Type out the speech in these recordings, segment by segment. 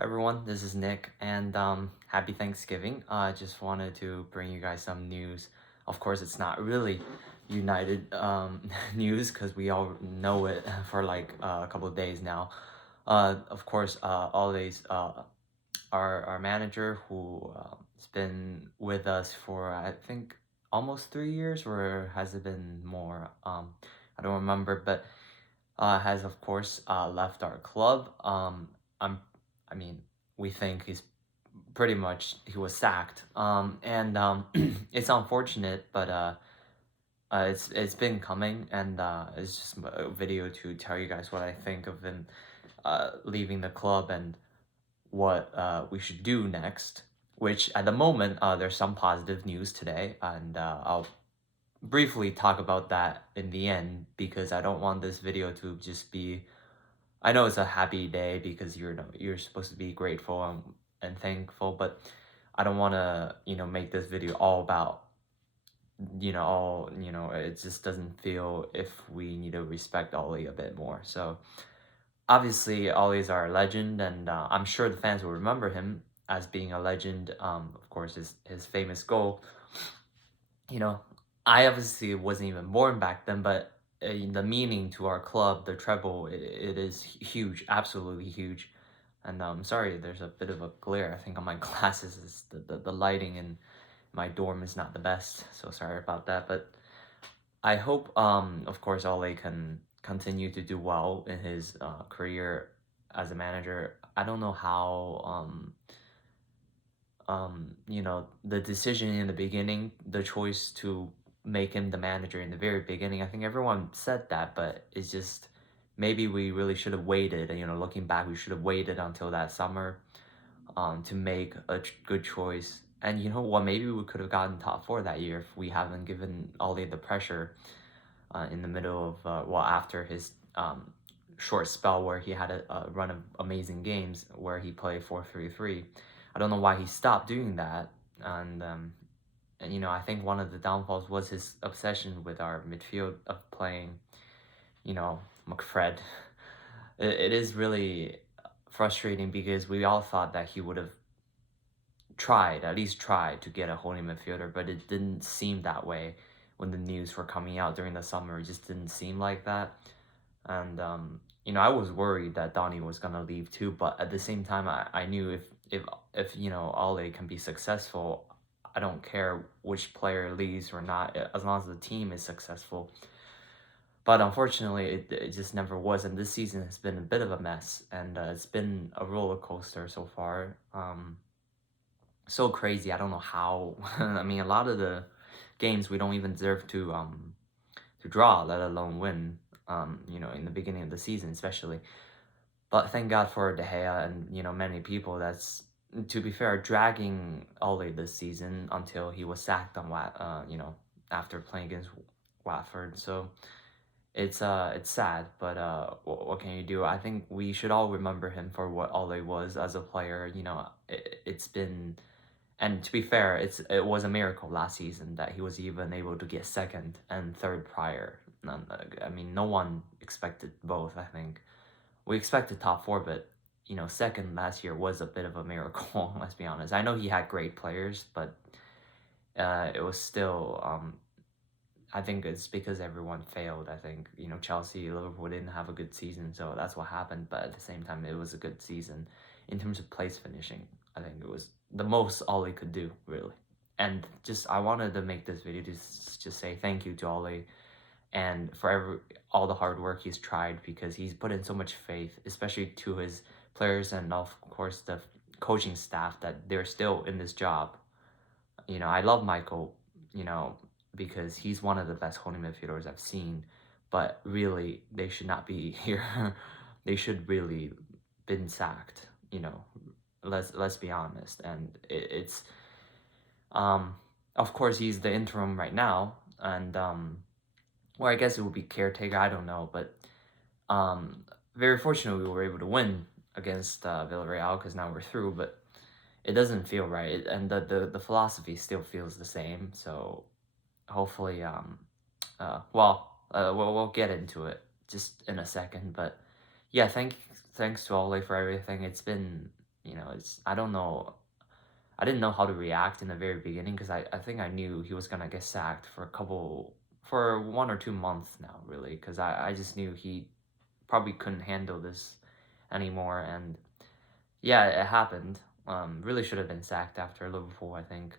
Hi everyone, this is Nick, and happy Thanksgiving. I just wanted to bring you guys some news. Of course, it's not really United news because we all know it for like a couple of days now. Of course, always our manager who has been with us for I think almost 3 years, or has it been more? I don't remember, but has of course left our club. I'm, I mean, we think pretty much he was sacked. And it's unfortunate, but it's been coming, and it's just a video to tell you guys what I think of him leaving the club and what we should do next. Which at the moment, there's some positive news today, and I'll briefly talk about that in the end because I don't want this video to just be. I know it's a happy day because you're supposed to be grateful and thankful, but I don't want to make this video all about it just doesn't feel if we need to respect Ollie a bit more. So obviously Ollie's our legend, and I'm sure the fans will remember him as being a legend. Of course, his famous goal. You know, I obviously wasn't even born back then, but the meaning to our club, the treble, it is huge, absolutely huge. And sorry, there's a bit of a glare. I think on my glasses is the lighting in my dorm is not the best, so sorry about that. But I hope, of course, Ole can continue to do well in his career as a manager. I don't know how the decision in the beginning, the choice to make him the manager in the very beginning, I think everyone said that, but it's just maybe we really should have waited. Looking back, we should have waited until that summer to make a good choice. And you know what? Maybe we could have gotten top four that year if we haven't given Ollie the pressure in the middle of, after his short spell where he had a run of amazing games where he played 4-3-3. I don't know why he stopped doing that. And I think one of the downfalls was his obsession with our midfield of playing, McFred. It is really frustrating because we all thought that he would have at least tried to get a holding midfielder, but it didn't seem that way when the news were coming out during the summer. It just didn't seem like that. And I was worried that Donnie was gonna leave too, but at the same time, I knew if Ole can be successful, I don't care which player leaves or not, as long as the team is successful. But unfortunately, it just never was, and this season has been a bit of a mess, and it's been a roller coaster so far. So crazy. I don't know how. I mean, a lot of the games we don't even deserve to draw, let alone win. In the beginning of the season, especially. But thank God for De Gea and many people that's, to be fair, dragging Ole this season until he was sacked on after playing against Watford. So it's sad, but what can you do? I think we should all remember him for what Ole was as a player. It's been, and to be fair, it was a miracle last season that he was even able to get second and third prior. I mean, no one expected both. I think we expected top four, but second last year was a bit of a miracle. Let's be honest. I know he had great players, but it was still. I think it's because everyone failed. I think Chelsea, Liverpool didn't have a good season, so that's what happened. But at the same time, it was a good season in terms of place finishing. I think it was the most Ollie could do, really. And just I wanted to make this video to just say thank you to Ollie and for all the hard work he's tried, because he's put in so much faith, especially to his players and of course the coaching staff, that they're still in this job. I love Michael, because he's one of the best holding midfielders I've seen, but really they should not be here. They should really been sacked. Let's be honest, and it's of course he's the interim right now, and I guess it would be caretaker. I don't know, but very fortunately we were able to win against Villarreal because now we're through. But it doesn't feel right, and the philosophy still feels the same. So hopefully, we'll get into it just in a second. But yeah, thanks to Ole for everything. It's been it's I don't know. I didn't know how to react in the very beginning because I think I knew he was gonna get sacked for 1 or 2 months now, really, because I just knew he probably couldn't handle this anymore. And yeah, it happened. Really should have been sacked after Liverpool, I think.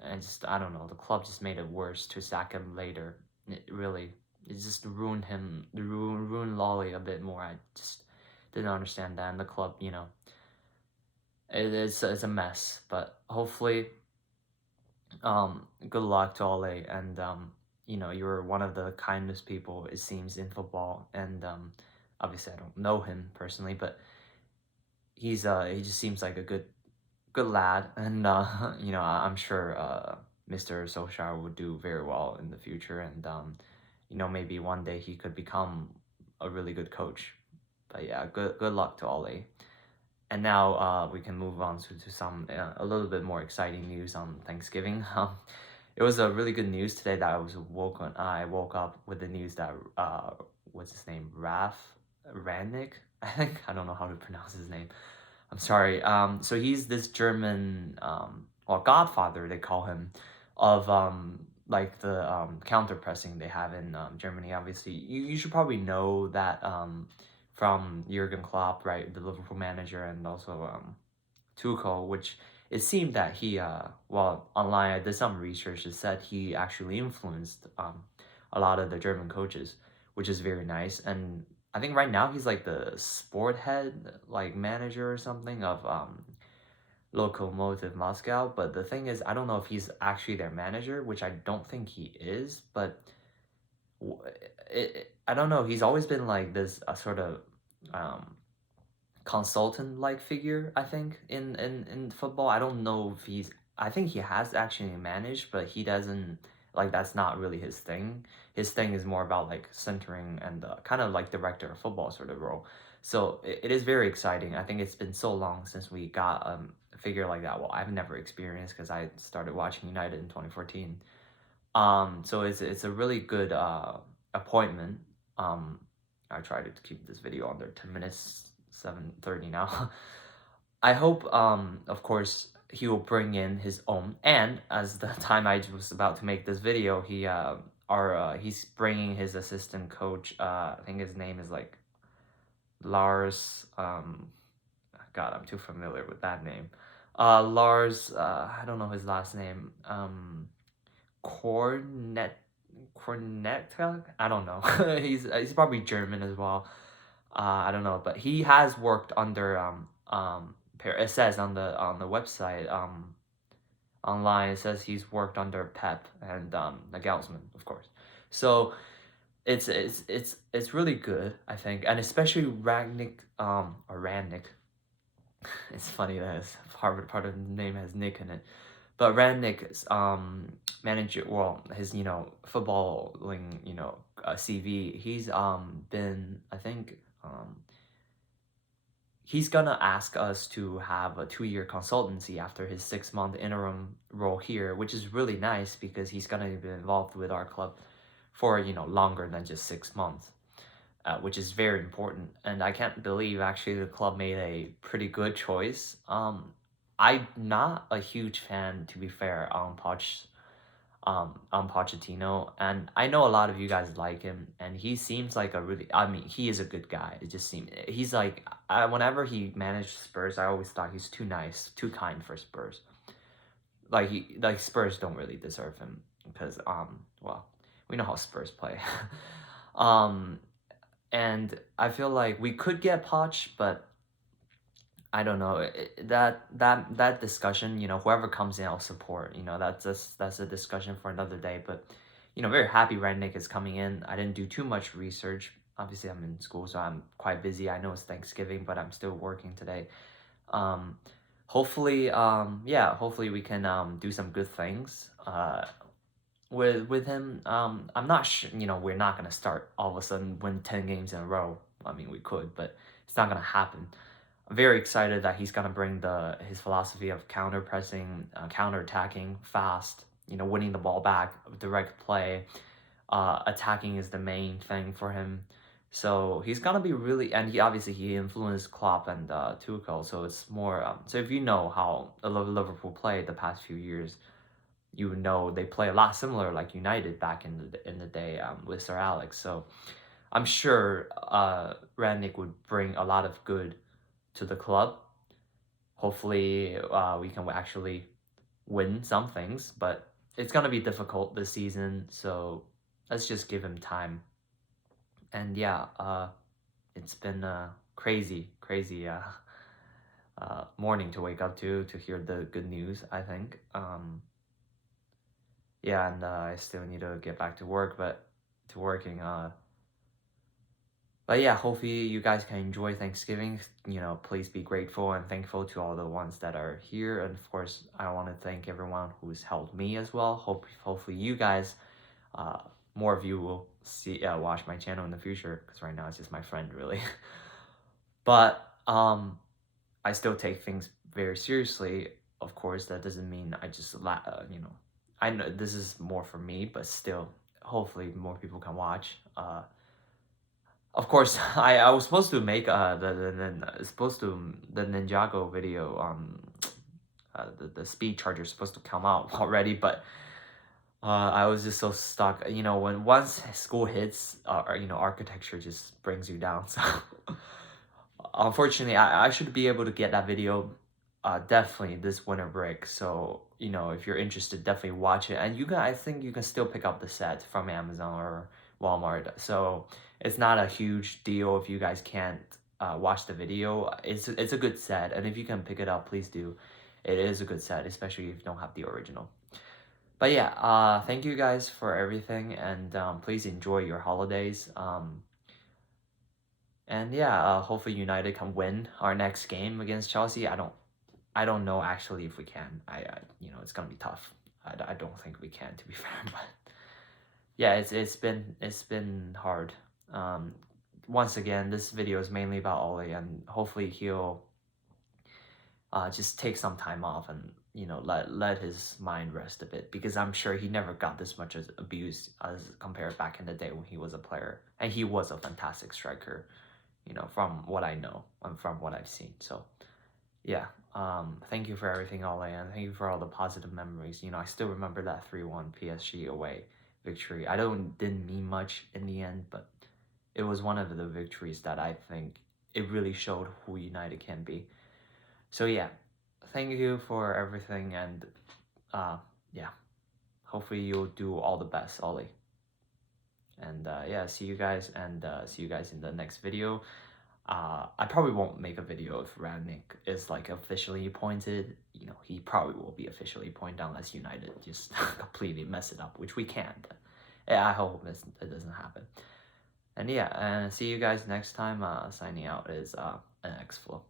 And I don't know, the club just made it worse to sack him later. It just ruined him, ruined Lolly a bit more. I just didn't understand that. And the club, it's a mess. But hopefully, good luck to Ole. And you're one of the kindest people it seems in football. And obviously, I don't know him personally, but he just seems like a good lad, and I'm sure Mr. Solskjaer would do very well in the future, and maybe one day he could become a really good coach. But yeah, good luck to Ole. And now we can move on to some a little bit more exciting news on Thanksgiving. It was a really good news today that I woke up with the news that what's his name, Ralf Rangnick, I think. I don't know how to pronounce his name. I'm sorry. So he's this German, well, godfather they call him, of like the counter pressing they have in Germany. Obviously, you should probably know that from Jurgen Klopp, right, the Liverpool manager, and also Tuchel, which it seemed that he, well, online I did some research. It said he actually influenced a lot of the German coaches, which is very nice. And I think right now he's like the sport head, like manager or something of Lokomotiv Moscow. But the thing is, I don't know if he's actually their manager, which I don't think he is. But I don't know. He's always been like this sort of um, consultant like figure, I think, in football. I don't know if I think he has actually managed, but he doesn't, like, that's not really his thing. His thing is more about like centering and kind of like director of football sort of role. So it is very exciting. I think it's been so long since we got a figure like that. Well, I've never experienced because I started watching United in 2014. So it's a really good appointment. Um, I try to keep this video under 10 minutes, 7:30 now. I hope, of course, he will bring in his own. And as the time I was about to make this video, he's bringing his assistant coach. I think his name is like Lars. God, I'm too familiar with that name. Lars. I don't know his last name. Cornet Cornetta? I don't know. He's probably German as well. I don't know, but he has worked under it says on the website online, it says he's worked under Pep and Nagelsmann, of course. So it's really good, I think, and especially Ragnick or Rangnick. It's funny that his part of the name has Nick in it. But Rangnick's manager, well, his footballing CV, he's been, I think, he's gonna ask us to have a 2-year consultancy after his 6-month interim role here, which is really nice because he's gonna be involved with our club for longer than just 6 months. Which is very important. And I can't believe actually the club made a pretty good choice. I'm not a huge fan, to be fair, on Pochettino, and I know a lot of you guys like him, and he seems like I mean, he is a good guy. It just seems he's like, whenever he managed Spurs, I always thought he's too nice, too kind for Spurs. Like Spurs don't really deserve him because well, we know how Spurs play. um and I feel like we could get Poch, but I don't know that discussion. Whoever comes in, I'll support. That's a discussion for another day. But very happy Rangnick is coming in. I didn't do too much research. Obviously, I'm in school, so I'm quite busy. I know it's Thanksgiving, but I'm still working today. Um, hopefully, yeah, hopefully we can do some good things. With him, I'm not sure. We're not gonna start all of a sudden win 10 games in a row. I mean, we could, but it's not gonna happen. I'm very excited that he's gonna bring his philosophy of counter pressing, counter attacking fast. Winning the ball back, direct play. Attacking is the main thing for him. So he's gonna be really, and he influenced Klopp and Tuchel. So it's more. So if you know how Liverpool played the past few years, you know they play a lot similar like United back in the day with Sir Alex. So I'm sure Rangnick would bring a lot of good to the club. Hopefully, we can actually win some things, but it's gonna be difficult this season. So let's just give him time. And yeah, it's been a crazy morning to wake up to hear the good news. I think. Yeah, and I still need to get back to work, but to working. But yeah, hopefully you guys can enjoy Thanksgiving. You know, please be grateful and thankful to all the ones that are here, and of course, I want to thank everyone who's helped me as well. Hopefully you guys, uh, more of you will watch my channel in the future because right now it's just my friend really. But I still take things very seriously. Of course, that doesn't mean I just I know this is more for me, but still, hopefully more people can watch. Of course, I was supposed to make the Ninjago video the speed charger is supposed to come out already, but I was just so stuck. You know, when once school hits, architecture just brings you down. So unfortunately, I should be able to get that video definitely this winter break. So, you know, if you're interested, definitely watch it. And I think you can still pick up the set from Amazon or Walmart. So it's not a huge deal if you guys can't watch the video. It's a good set. And if you can pick it up, please do. It is a good set, especially if you don't have the original. But yeah, thank you guys for everything. And please enjoy your holidays. And yeah, hopefully United can win our next game against Chelsea. I don't know actually if we can. It's gonna be tough. I don't think we can, to be fair. But yeah, it's been hard. Once again, this video is mainly about Ole, and hopefully he'll just take some time off and let his mind rest a bit, because I'm sure he never got this much as abused as compared back in the day when he was a player, and he was a fantastic striker. From what I know and from what I've seen. So yeah, thank you for everything, Ole, and thank you for all the positive memories. I still remember that 3-1 PSG away victory. I didn't mean much in the end, but it was one of the victories that I think it really showed who United can be. So yeah, thank you for everything, and yeah, hopefully you'll do all the best, Ole. And yeah, see you guys, and see you guys in the next video. I probably won't make a video if Ralf is like officially appointed. He probably will be officially appointed unless United just completely mess it up, which we can't. Yeah, I hope it doesn't happen. And yeah, and see you guys next time. Signing out is an X Flow.